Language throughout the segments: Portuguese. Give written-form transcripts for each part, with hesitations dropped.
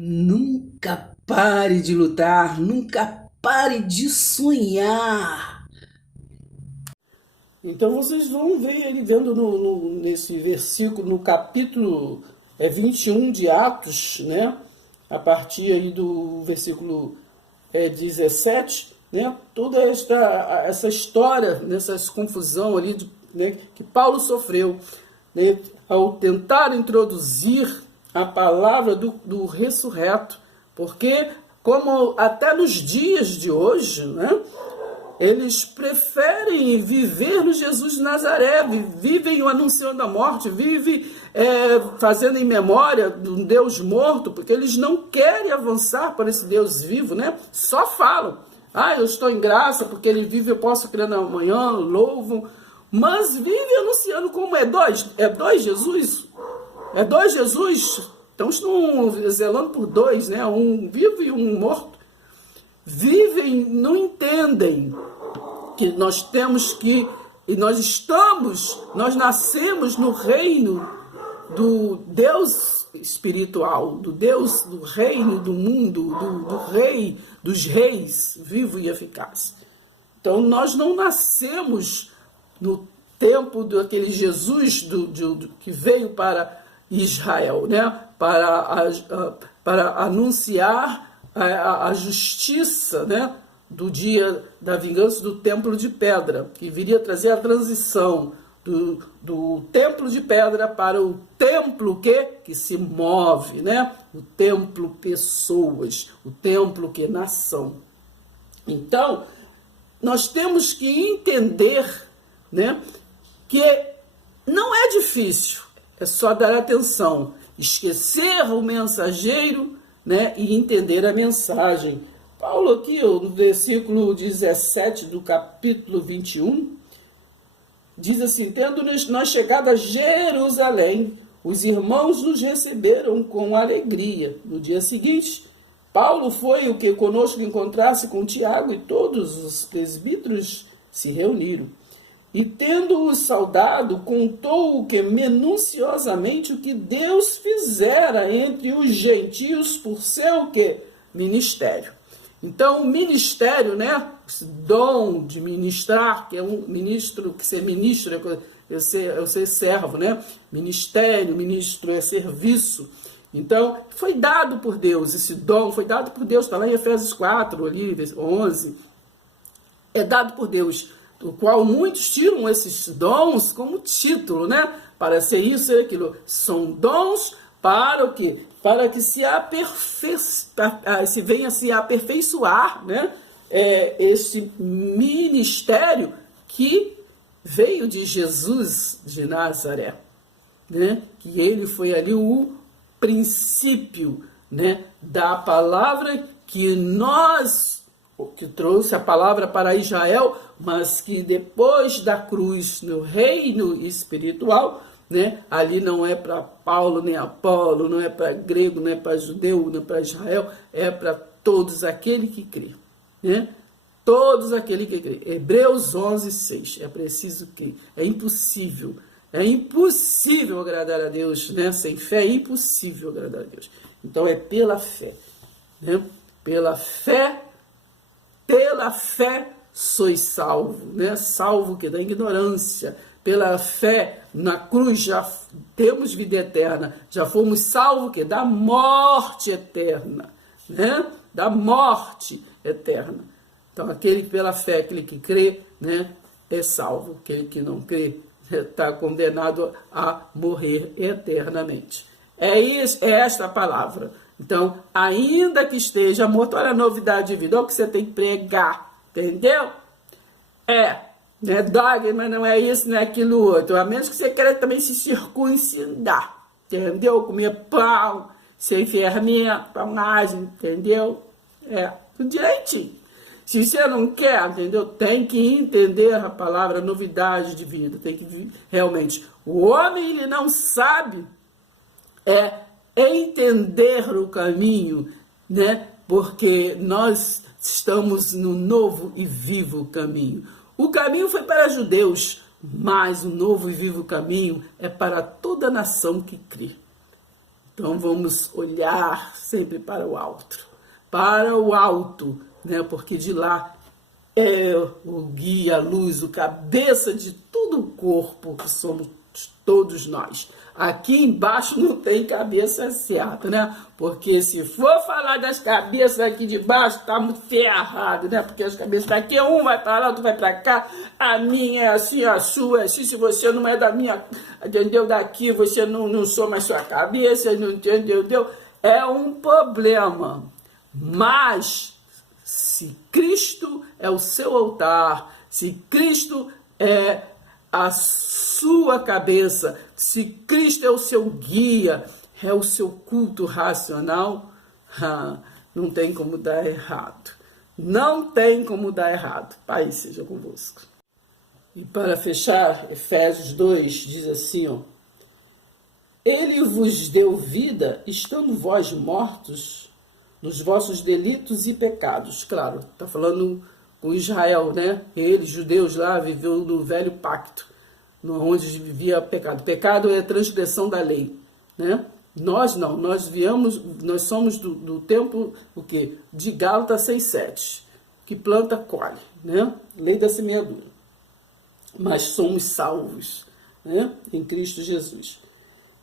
Nunca pare de lutar, nunca pare de sonhar. Então vocês vão ver ele vendo nesse versículo, no capítulo 21 de Atos, né? A partir aí do versículo 17, né? Toda essa história, nessa confusão ali, né? Que Paulo sofreu, né? Ao tentar introduzir a palavra do ressurreto, porque como até nos dias de hoje, né? Eles preferem viver no Jesus de Nazaré, vivem anunciando a morte, vivem fazendo em memória do Deus morto, porque eles não querem avançar para esse Deus vivo, né? Só falam, eu estou em graça, porque ele vive, eu posso crer na manhã, louvam, mas vivem anunciando como é dois Jesus, é dois Jesus, então estão zelando por dois, né? Um vivo e um morto. Vivem, não entendem que nós temos que, e nós nascemos no reino do Deus espiritual, do Deus do reino do mundo, do rei, dos reis, vivo e eficaz. Então nós não nascemos no tempo daquele Jesus que veio para Israel, né? Para anunciar a justiça, né, do dia da vingança do templo de pedra, que viria trazer a transição do templo de pedra para o templo que se move, né? O templo pessoas, o templo que é nação. Então, nós temos que entender, né, que não é difícil, é só dar atenção, esquecer o mensageiro, né, e entender a mensagem. Paulo aqui, no versículo 17 do capítulo 21, diz assim: tendo nós chegado a Jerusalém, os irmãos nos receberam com alegria. No dia seguinte, Paulo foi o que conosco encontrasse com Tiago, e todos os presbíteros se reuniram. E tendo-os saudado, contou minuciosamente o que Deus fizera entre os gentios por seu ministério. Então, o ministério, né, esse dom de ministrar, que é um ministro, que ser ministro é ser servo, né? Ministro é serviço. Então, foi dado por Deus, esse dom foi dado por Deus, está lá em Efésios 4, ali, 11. É dado por Deus, do qual muitos tiram esses dons como título, né? Para ser isso e aquilo. São dons para o quê? Para que se venha se aperfeiçoar, né? Esse ministério que veio de Jesus de Nazaré, né? Que ele foi ali o princípio, né, da palavra que trouxe a palavra para Israel, mas que depois da cruz no reino espiritual, né, ali não é para Paulo nem Apolo, não é para grego, não é para judeu, não é para Israel, é para todos aqueles que crê, né? Todos aqueles que crê. Hebreus 11, 6. É preciso que é impossível agradar a Deus, né? Sem fé é impossível agradar a Deus. Então é pela fé, né? Pela fé sois salvo, né? Salvo que da ignorância. Pela fé na cruz já temos vida eterna, já fomos salvos que da morte eterna, né? Da morte eterna. Então aquele pela fé, aquele que crê, né, é salvo. Aquele que não crê está condenado a morrer eternamente. É esta a palavra. Então, ainda que esteja morto, olha a novidade de vida, olha o que você tem que pregar, entendeu? Não é dogma, não é isso, não é aquilo outro. A menos que você queira também se circuncidar, entendeu? Comer pão, ser fermento, pãogem, entendeu? Tudo direitinho. Se você não quer, entendeu? Tem que entender a palavra novidade de vida. Tem que realmente. O homem, ele não sabe entender o caminho, né? Porque nós estamos no novo e vivo caminho. O caminho foi para judeus, mas o novo e vivo caminho é para toda nação que crê. Então vamos olhar sempre para o alto, né? Porque de lá é o guia, a luz, o cabeça de todo o corpo que somos todos nós. Aqui embaixo não tem cabeça certa, né? Porque se for falar das cabeças aqui de baixo, tá muito ferrado, né? Porque as cabeças daqui, um vai para lá, outro vai para cá, a minha é assim, a sua é assim, se você não é da minha, entendeu? Daqui você não sou mais sua cabeça, não entendeu? É um problema. Mas se Cristo é o seu altar, se Cristo é a sua cabeça, se Cristo é o seu guia, é o seu culto racional, não tem como dar errado. Não tem como dar errado. Pai seja convosco. E para fechar, Efésios 2 diz assim, ó: Ele vos deu vida, estando vós mortos nos vossos delitos e pecados. Claro, está falando com Israel, né? Eles, judeus lá, viviam no velho pacto, onde vivia pecado. Pecado é a transgressão da lei, né? Nós não, nós somos do tempo, o quê? De Gálatas 6:7, que planta, colhe, né? Lei da semeadura. Mas somos salvos, né? Em Cristo Jesus.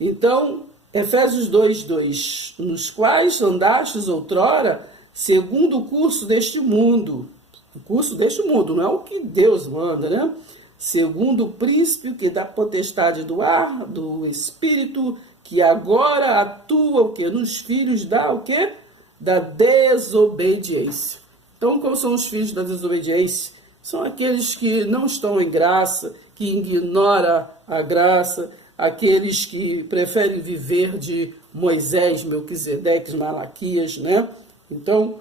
Então, Efésios 2:2, nos quais andastes outrora, segundo o curso deste mundo. O curso deste mundo, não é o que Deus manda, né? Segundo o príncipe que dá potestade do ar, do espírito, que agora atua o quê? Nos filhos da o quê? Da desobediência. Então, quais são os filhos da desobediência? São aqueles que não estão em graça, que ignoram a graça, aqueles que preferem viver de Moisés, Melquisedeques, Malaquias, né? Então,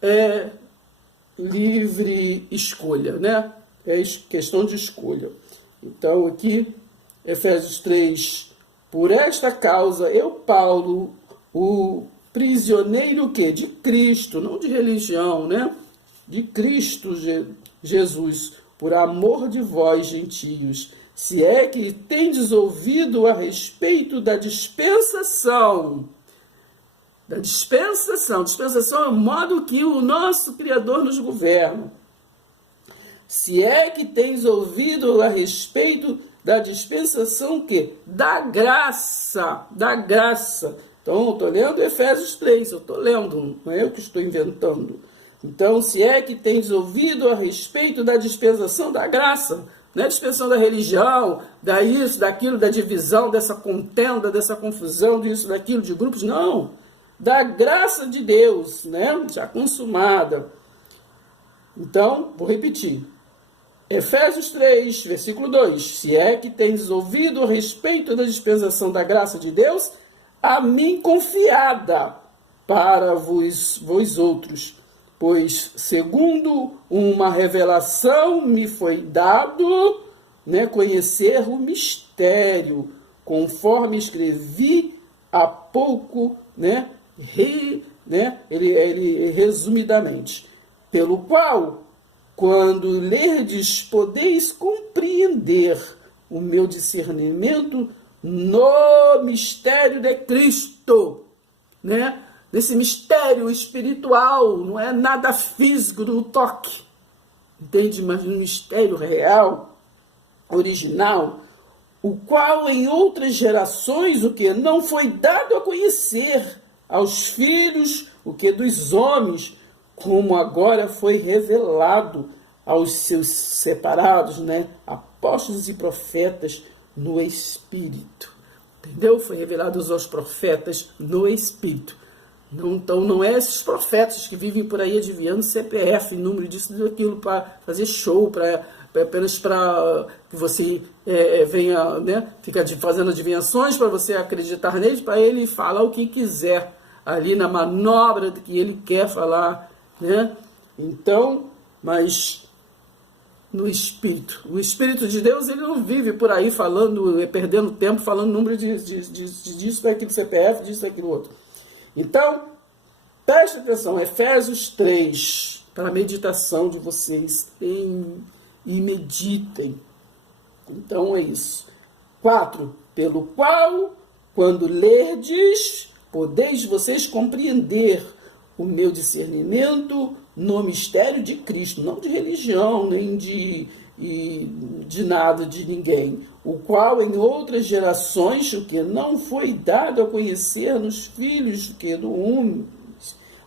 é livre escolha, né? É questão de escolha. Então, aqui, Efésios 3, por esta causa, eu, Paulo, o prisioneiro o quê? De Cristo, não de religião, né? De Cristo Jesus, por amor de vós, gentios, se é que tendes ouvido a respeito da dispensação. Dispensação é o modo que o nosso Criador nos governa. Se é que tens ouvido a respeito da dispensação que? Da graça. Então, eu estou lendo Efésios 3, eu estou lendo, não é eu que estou inventando. Então, se é que tens ouvido a respeito da dispensação da graça, não é dispensação da religião, da isso, daquilo, da divisão, dessa contenda, dessa confusão, disso, daquilo, de grupos, não. Da graça de Deus, né? Já consumada. Então, vou repetir. Efésios 3, versículo 2. Se é que tens ouvido a respeito da dispensação da graça de Deus, a mim confiada para vós outros. Pois, segundo uma revelação, me foi dado, né, conhecer o mistério, conforme escrevi há pouco, né, ele resumidamente, pelo qual, quando lerdes, podeis compreender o meu discernimento no mistério de Cristo, né? Nesse mistério espiritual, não é nada físico do toque, entende? Mas um mistério real, original, o qual em outras gerações o que não foi dado a conhecer aos filhos, o que dos homens, como agora foi revelado aos seus separados, né? Apóstolos e profetas no Espírito. Entendeu? Foi revelado aos profetas no Espírito. Não, então não é esses profetas que vivem por aí adivinhando CPF, número disso e daquilo, para fazer show, apenas para que você venha, né, fica fazendo adivinhações para você acreditar nele, para ele falar o que quiser ali na manobra que ele quer falar, né? Então, mas no Espírito. O Espírito de Deus, ele não vive por aí falando, perdendo tempo, falando número disso para aquilo, CPF, disso para aquilo outro. Então, preste atenção, Efésios 3, para a meditação de vocês, e meditem. Então, é isso. 4, pelo qual, quando lerdes, podeis vocês compreender o meu discernimento no mistério de Cristo, não de religião, nem de nada, de ninguém, o qual em outras gerações, o que não foi dado a conhecer nos filhos que do homem,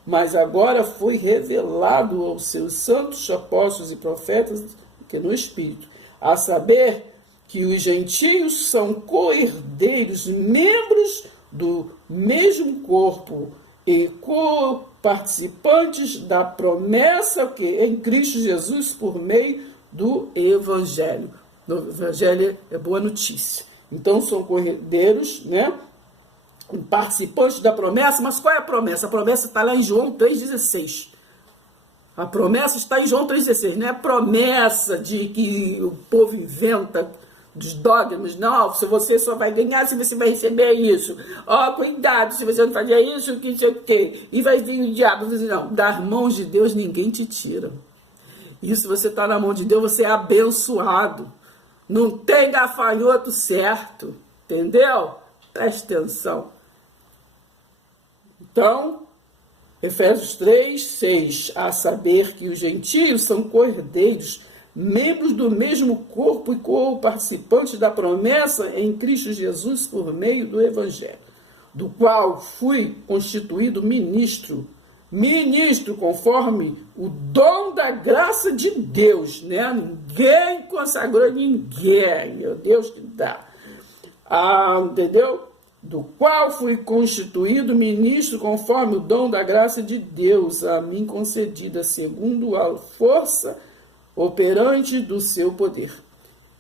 mas agora foi revelado aos seus santos apóstolos e profetas, que no Espírito, a saber que os gentios são co-herdeiros, membros do mesmo corpo e co-participantes da promessa que em Cristo Jesus por meio do Evangelho. O Evangelho é boa notícia. Então são co-herdeiros, né? Participantes da promessa, mas qual é a promessa? A promessa está lá em João 3,16. A promessa está em João 3,16, não é a promessa de que o povo inventa dos dogmas, não, se você só vai ganhar se você vai receber isso, cuidado, se você não fazer isso, que sei o quê, e vai vir o diabo, não, das mãos de Deus ninguém te tira. E se você está na mão de Deus, você é abençoado, não tem gafanhoto certo, entendeu? Preste atenção. Então, Efésios 3:6, a saber que os gentios são co-herdeiros, membros do mesmo corpo e co-participantes da promessa em Cristo Jesus por meio do Evangelho, do qual fui constituído ministro conforme o dom da graça de Deus, né? Ninguém consagrou ninguém, é Deus que dá. Entendeu? Do qual fui constituído ministro conforme o dom da graça de Deus, a mim concedida segundo a força operante do seu poder.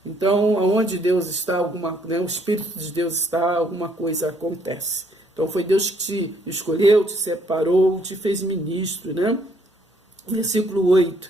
Então, onde Deus está, o Espírito de Deus está, alguma coisa acontece. Então, foi Deus que te escolheu, te separou, te fez ministro, né? Versículo 8.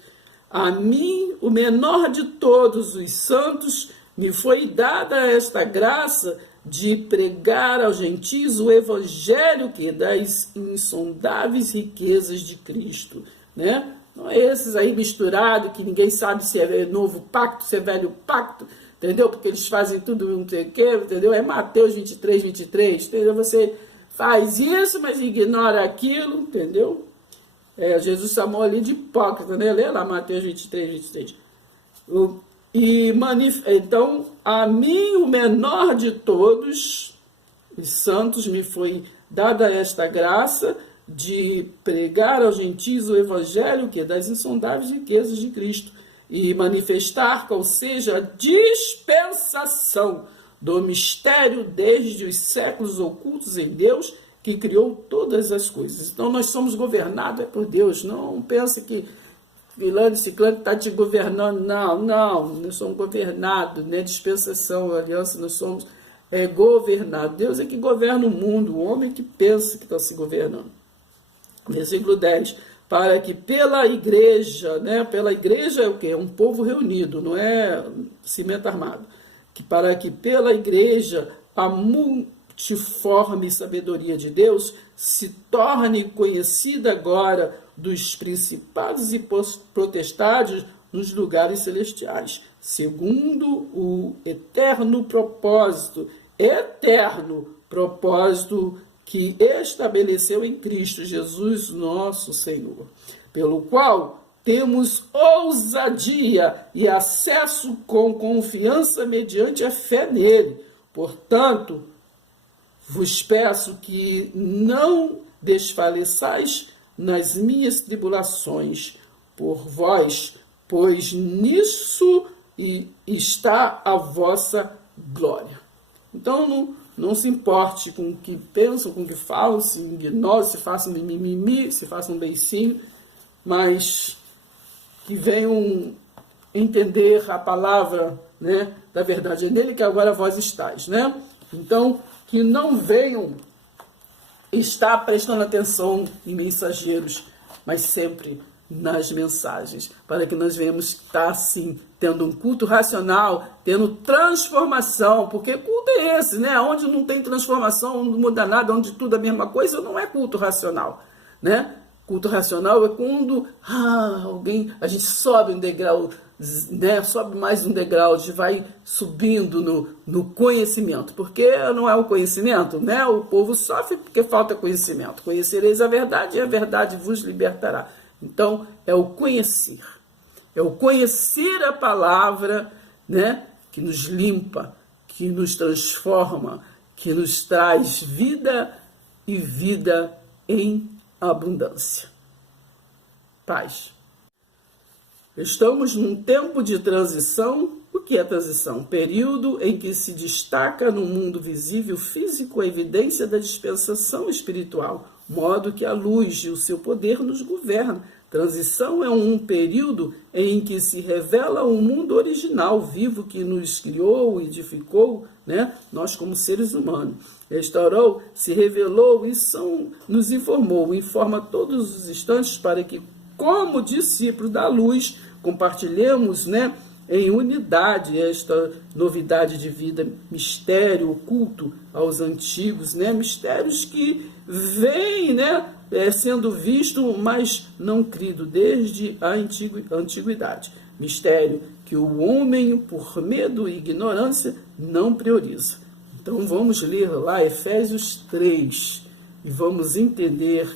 A mim, o menor de todos os santos, me foi dada esta graça de pregar aos gentios o evangelho que das insondáveis riquezas de Cristo, né? Não é esses aí misturados, que ninguém sabe se é novo pacto, se é velho pacto, entendeu? Porque eles fazem tudo não sei o quê, entendeu? É Mateus 23, entendeu? Você faz isso, mas ignora aquilo, entendeu? Jesus chamou ali de hipócrita, né? Lê lá Mateus 23. Então, a mim, o menor de todos os santos, me foi dada esta graça de pregar aos gentios o evangelho que é das insondáveis riquezas de Cristo e manifestar qual seja a dispensação do mistério desde os séculos ocultos em Deus que criou todas as coisas. Então nós somos governados por Deus. Não pense que fulano e ciclano está te governando. Não, nós somos governados, né? Dispensação, aliança, nós somos governados. Deus é que governa o mundo, o homem que pensa que está se governando. Versículo 10, para que pela igreja, né? Pela igreja é o quê? É um povo reunido, não é cimento armado. Para que pela igreja a multiforme sabedoria de Deus se torne conhecida agora dos principados e potestades nos lugares celestiais, segundo o eterno propósito que estabeleceu em Cristo Jesus, nosso Senhor, pelo qual temos ousadia e acesso com confiança mediante a fé nele. Portanto, vos peço que não desfaleçais nas minhas tribulações por vós, pois nisso está a vossa glória. Então, não se importe com o que pensam, com o que falam, se ignoram, se façam mimimi, se façam beicinho, mas que venham entender a palavra, né, da verdade. É nele que agora vós estáis, né? Então, que não venham estar prestando atenção em mensageiros, mas sempre nas mensagens, para que nós venhamos estar, sim, tendo um culto racional, tendo transformação, porque culto é esse, né? Onde não tem transformação, não muda nada, onde tudo é a mesma coisa, não é culto racional, né? Culto racional é quando a gente sobe um degrau né, sobe mais um degrau, a gente vai subindo no conhecimento, porque não é o conhecimento, né? O povo sofre porque falta conhecimento. Conhecereis a verdade e a verdade vos libertará. Então, é o conhecer a palavra, né, que nos limpa, que nos transforma, que nos traz vida e vida em abundância. Paz. Estamos num tempo de transição. O que é transição? Período em que se destaca no mundo visível físico a evidência da dispensação espiritual, modo que a luz e o seu poder nos governam. Transição é um período em que se revela o mundo original, vivo, que nos criou, edificou, né? Nós como seres humanos. Restaurou, se revelou e nos informou, informa todos os instantes para que, como discípulo da luz, compartilhemos, né, em unidade esta novidade de vida, mistério oculto aos antigos, né, mistérios que vêm, né, sendo visto, mas não crido desde a antiguidade. Mistério que o homem, por medo e ignorância, não prioriza. Então vamos ler lá Efésios 3 e vamos entender,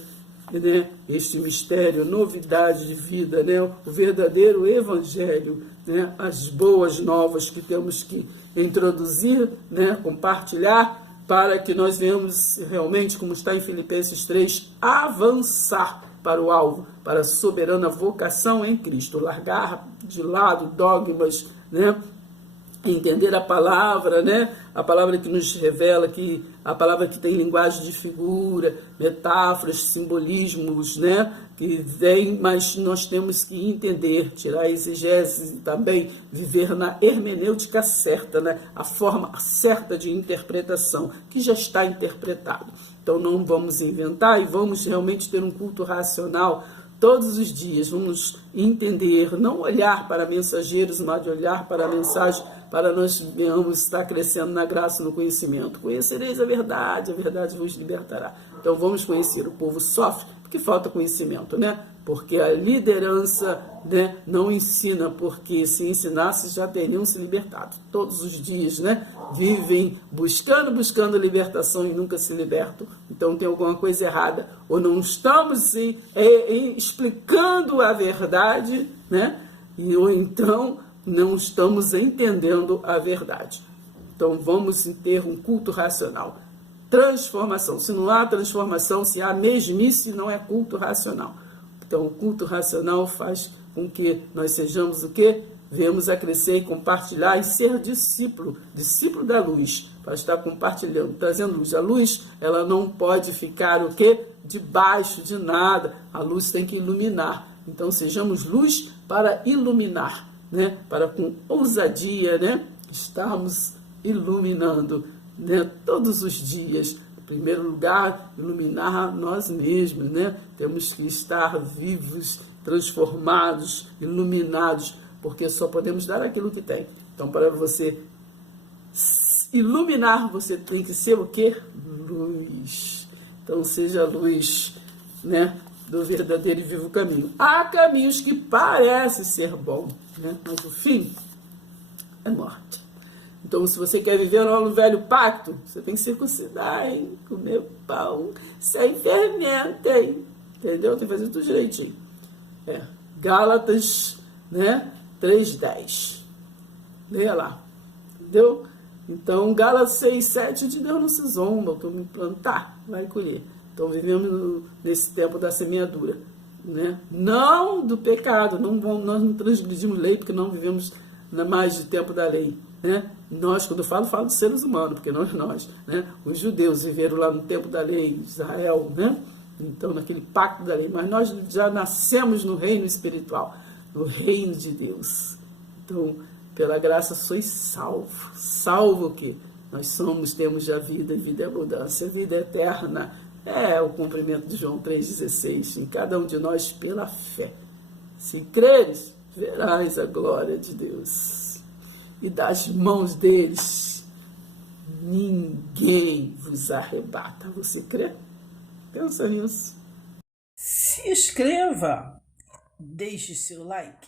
né, este mistério, novidade de vida, né, o verdadeiro evangelho, né, as boas novas que temos que introduzir, né, compartilhar, para que nós venhamos realmente, como está em Filipenses 3, avançar para o alvo, para a soberana vocação em Cristo, largar de lado dogmas, né, entender a palavra, né? A palavra que nos revela, a palavra que tem linguagem de figura, metáforas, simbolismos, né? Que vem, mas nós temos que entender, tirar a exegese e também viver na hermenêutica certa, né? A forma certa de interpretação, que já está interpretado. Então não vamos inventar e vamos realmente ter um culto racional todos os dias. Vamos entender, não olhar para mensageiros, mas olhar para a mensagem, para nós venhamos estar crescendo na graça e no conhecimento. Conhecereis a verdade vos libertará. Então vamos conhecer. O povo sofre porque falta conhecimento, né? Porque a liderança, né, não ensina, porque se ensinasse já teriam se libertado. Todos os dias, né, vivem buscando libertação e nunca se libertam. Então tem alguma coisa errada. Ou não estamos explicando a verdade, né? Ou então não estamos entendendo a verdade. Então vamos ter um culto racional. Transformação. Se não há transformação, se há mesmice, não é culto racional. Então o culto racional faz com que nós sejamos o quê? Venhamos a crescer e compartilhar e ser discípulo da luz, para estar compartilhando, trazendo luz. A luz, ela não pode ficar o quê? Debaixo de nada. A luz tem que iluminar. Então sejamos luz para iluminar, né? Para com ousadia, né, estarmos iluminando, né, todos os dias. Em primeiro lugar, iluminar nós mesmos, né? Temos que estar vivos, transformados, iluminados, porque só podemos dar aquilo que tem. Então, para você iluminar, você tem que ser o quê? Luz. Então, seja luz, né, do verdadeiro e vivo caminho. Há caminhos que parecem ser bons, né, mas o fim é morte. Então, se você quer viver no velho pacto, você tem que circuncidar, hein? Comer pão sem fermento, hein? Entendeu? Tem que fazer tudo direitinho. Gálatas, né, 3:10. Leia lá. Entendeu? Então, Gálatas 6:7, de Deus não se zomba, tu me plantar, vai colher. Então, vivemos nesse tempo da semeadura, né? Não do pecado, nós não transgredimos lei, porque não vivemos mais de tempo da lei, né? Nós, quando eu falo dos seres humanos, porque nós, né? Os judeus viveram lá no tempo da lei, Israel, né? Então, naquele pacto da lei, mas nós já nascemos no reino espiritual, no reino de Deus. Então, pela graça sois salvo. Salvo o quê? Nós temos já vida e vida é abundância, vida eterna. É o cumprimento de João 3,16, em cada um de nós pela fé. Se creres, verás a glória de Deus. E das mãos deles, ninguém vos arrebata. Você crê? Pensa nisso. Se inscreva, deixe seu like.